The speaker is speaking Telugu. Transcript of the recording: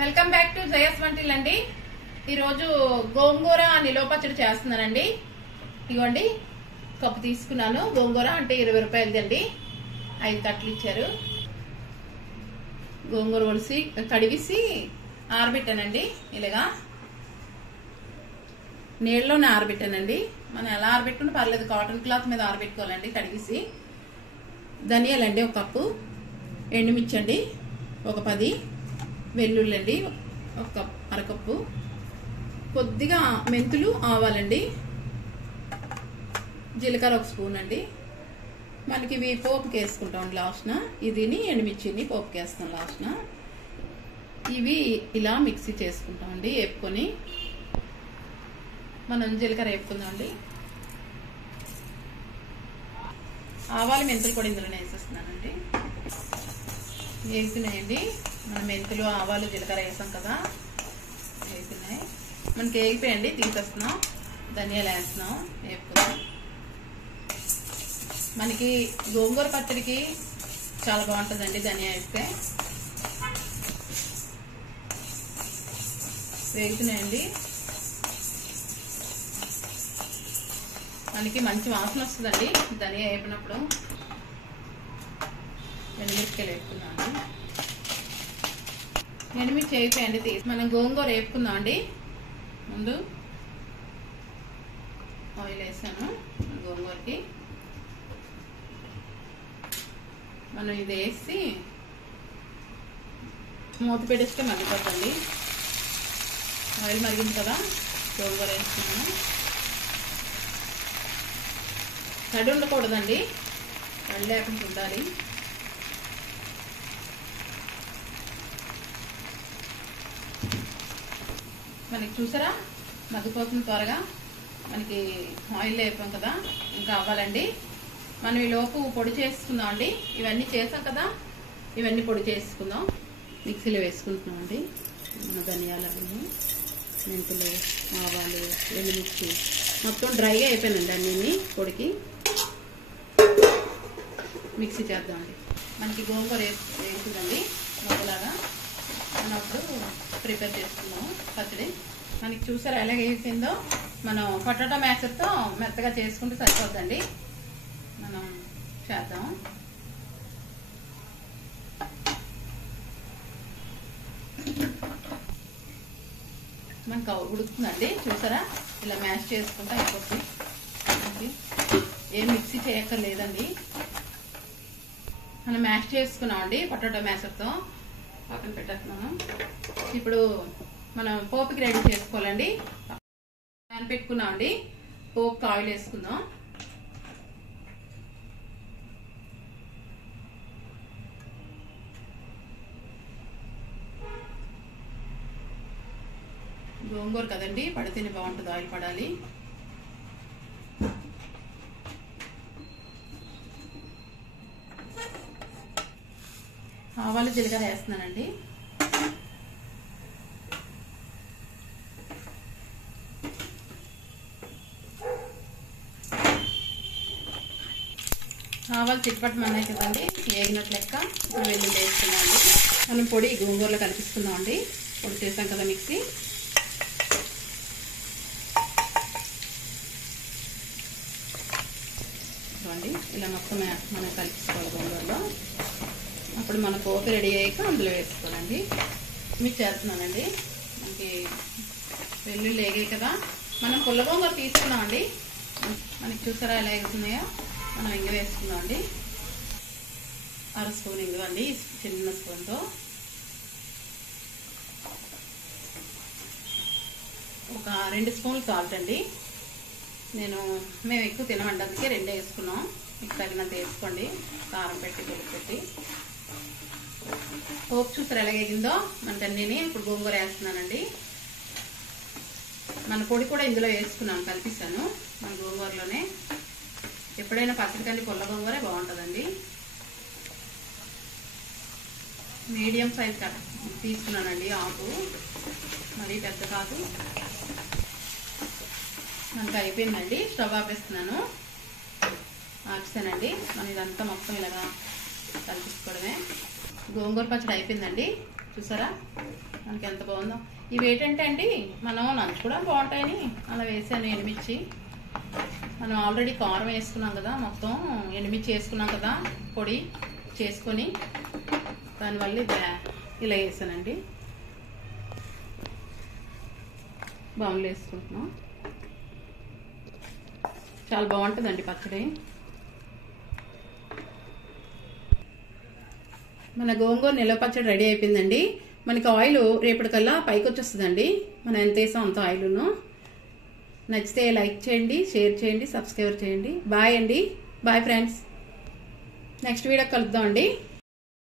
వెల్కమ్ బ్యాక్ టు జయ స్వంటాillu అండి। ఈ రోజు గోంగూర నిలువ పచ్చడి చేస్తున్నానండి। ఇగోండి కప్పు తీసుకున్నాను। గోంగూర అంటే 20 రూపాయలది అండి। 5 కట్టలు ఇచ్చారు। గోంగూర ఒలిసి కడిగిసి ఆరబెట్టానండి। ఇలాగా నీళ్ళలోనే ఆరబెట్టానండి। మనం ఎలా ఆరబెట్టుకుంటే పర్లేదు, కాటన్ క్లాత్ మీద ఆరబెట్టుకోవాలండి కడిగిసి। ధనియాలండి ఒక కప్పు, ఎండుమిర్చి అండి ఒక 10, వెల్లుల్లి అండి ఒక అరకప్పు, కొద్దిగా మెంతులు, ఆవాలండి, జీలకర్ర ఒక స్పూన్ అండి। మనకి ఇవి పోపుకి వేసుకుంటాం లాస్ట్న। ఇదిని ఎండుమిర్చిని పోపుకి వేస్తాం లాస్ట్న। ఇవి ఇలా మిక్సీ చేసుకుంటామండి వేపుకొని। మనం జీలకర్ర వేపుకుందామండి। ఆవాలు మెంతులు కూడా ఇందులోనే వేసేస్తున్నానండి। వేగుతున్నాయండి। మనం మెంతులు ఆవాలు జీలకర్ర వేసాం కదా, వేగుతున్నాయి। మనకి వేగిపోయండి, తీసేస్తున్నాం। ధనియాలు వేస్తున్నాం, వేపుకుందాం। మనకి గోంగూర పచ్చడికి చాలా బాగుంటుందండి ధనియా వేస్తే। వేగుతున్నాయండి। మనకి మంచి వాసన వస్తుందండి ధనియా వేపినప్పుడు। ఎండుమిరపకాయలు వేపుకుందాం అండి। ఎండుమిర్చి వేయిపోయండి, తీసి మనం గోంగూర వేపుకుందాం అండి। ముందు ఆయిల్ వేసాను గోంగూరకి। మనం ఇది వేసి మూత పెట్టేస్తే మగ్గిపోతుంది। ఆయిల్ మరిగింది కదా, గోంగూర వేసుకున్నాను। తడి ఉండకూడదండి, తడి లేకుండా ఉండాలి। మనకి చూసారా మగ్గిపోతుంది త్వరగా। మనకి ఆయిల్ వేపాం కదా, ఇంకా అవ్వాలండి। మనం ఈ లోపు పొడి చేసుకుందాం అండి। ఇవన్నీ చేసాం కదా, ఇవన్నీ పొడి చేసుకుందాం। మిక్సీలో వేసుకుంటున్నాం అండి। ధనియాలు, మెంతులు, ఆవాలు, ఎండుమిర్చి మొత్తం డ్రైగా అయిపోయినండి అన్నీ పొడికి। మిక్సీ చేద్దామండి। మనకి గోంగూర వేస్తుందండి మొదలాగా, మనం అప్పుడు ప్రిపేర్ చేసుకుందాం పచ్చడి। మనకి చూసారా ఎలాగ అయిపోయిందో, మనం పొటాటో మ్యాషర్తో మెత్తగా చేసుకుంటే సరిపోద్దండి। మనం చేద్దాం। మనకు ఉడుకుతుందండి, చూసారా ఇలా మ్యాష్ చేసుకుంటే అయిపోతుంది। ఏం మిక్సీ చేయక్కర్లేదండి, మనం మ్యాష్ చేసుకున్నామండి పొటాటో మ్యాషర్తో। పక్కన పెట్టేస్తున్నాను। ఇప్పుడు మనం పోపుకి రెడీ చేసుకోవాలండి। ప్యాన్ పెట్టుకున్నామండి, పోపుకి ఆయిల్ వేసుకుందాం। గోంగూర కదండి, పడితేనే బాగుంటుంది, ఆయిల్ పడాలి। ఆవాలు జీలకర్ర వేస్తున్నానండి। ఆవాలు చిట్పట్టమన్నాయి కదండి, వేగినట్టు లెక్క। ఇప్పుడు వెల్లుల్లి వేసుకున్నామండి। మనం పొడి గోంగూరలో కలిపిస్తున్నామండి। పొడి చేసాం కదా మిక్సీ, చూడండి ఇలా మొత్తం మనం కలిపించుకోవాలి గోంగూరలో। అప్పుడు మన పోపు రెడీ అయ్యాక అందులో వేసుకోవాలండి। మీకు చేస్తున్నానండి। మనకి వెల్లుల్లి వేగాయి కదా, మనం పుల్ల గోంగూర తీసుకున్నామండి। మనకి చూసారా ఎలా వేగుతున్నాయో, మనం ఇంగ వేసుకున్నామండి। 1/2 స్పూన్ ఇంగువ అండి, చిన్న స్పూన్తో। ఒక 2 స్పూన్లు సాల్ట్ అండి। మేము ఎక్కువ తినమండి, అందుకే 2 వేసుకున్నాం। మీకు తగినంత వేసుకోండి, కారం పెట్టి పులుపు పెట్టి। పోపు చూసారు ఎలా వేగిందో మనకి అన్నీ। ఇప్పుడు గోంగూర వేస్తున్నానండి। మన పొడి కూడా ఇందులో వేసుకున్నాను, కలిపిస్తాను మన గోంగూరలోనే। ఎప్పుడైనా పచ్చడి కండి పుల్ల గోంగూరే బాగుంటుందండి। మీడియం సైజ్ కట్ తీసుకున్నానండి, ఆకు మరీ పెద్ద కాదు। మనకు అయిపోయిందండి, స్టవ్ ఆపేస్తున్నాను। ఆపేసానండి। మనం ఇదంతా మొత్తం ఇలాగా కలిపించుకోవడమే। గోంగూర పచ్చడి అయిపోయిందండి, చూసారా మనకి ఎంత బాగుందో. ఇవి ఏంటంటే అండి మనం నంచుకోవడం బాగుంటాయని అలా వేసాను ఎండుమిర్చి. మనం ఆల్రెడీ కారం వేసుకున్నాం కదా, మొత్తం ఎండుమిర్చి వేసుకున్నాం కదా పొడి చేసుకొని, దానివల్ల ఇలా వేసానండి. బాగుంది వేసుకుంటున్నాం. చాలా బాగుంటుందండి పచ్చడి. మన గోంగూర నిల్వ పచ్చడి రెడీ అయిపోయిందండి. మనకి ఆయిల్ రేపటికల్లా పైకి వచ్చేస్తుందండి. మనం ఎంత వేసాం అంత ఆయిల్ను. నచ్చితే లైక్ చేయండి, షేర్ చేయండి, సబ్స్క్రైబ్ చేయండి. బాయ్ అండి. Bye friends. నెక్స్ట్ వీడియో కలుద్దాం అండి.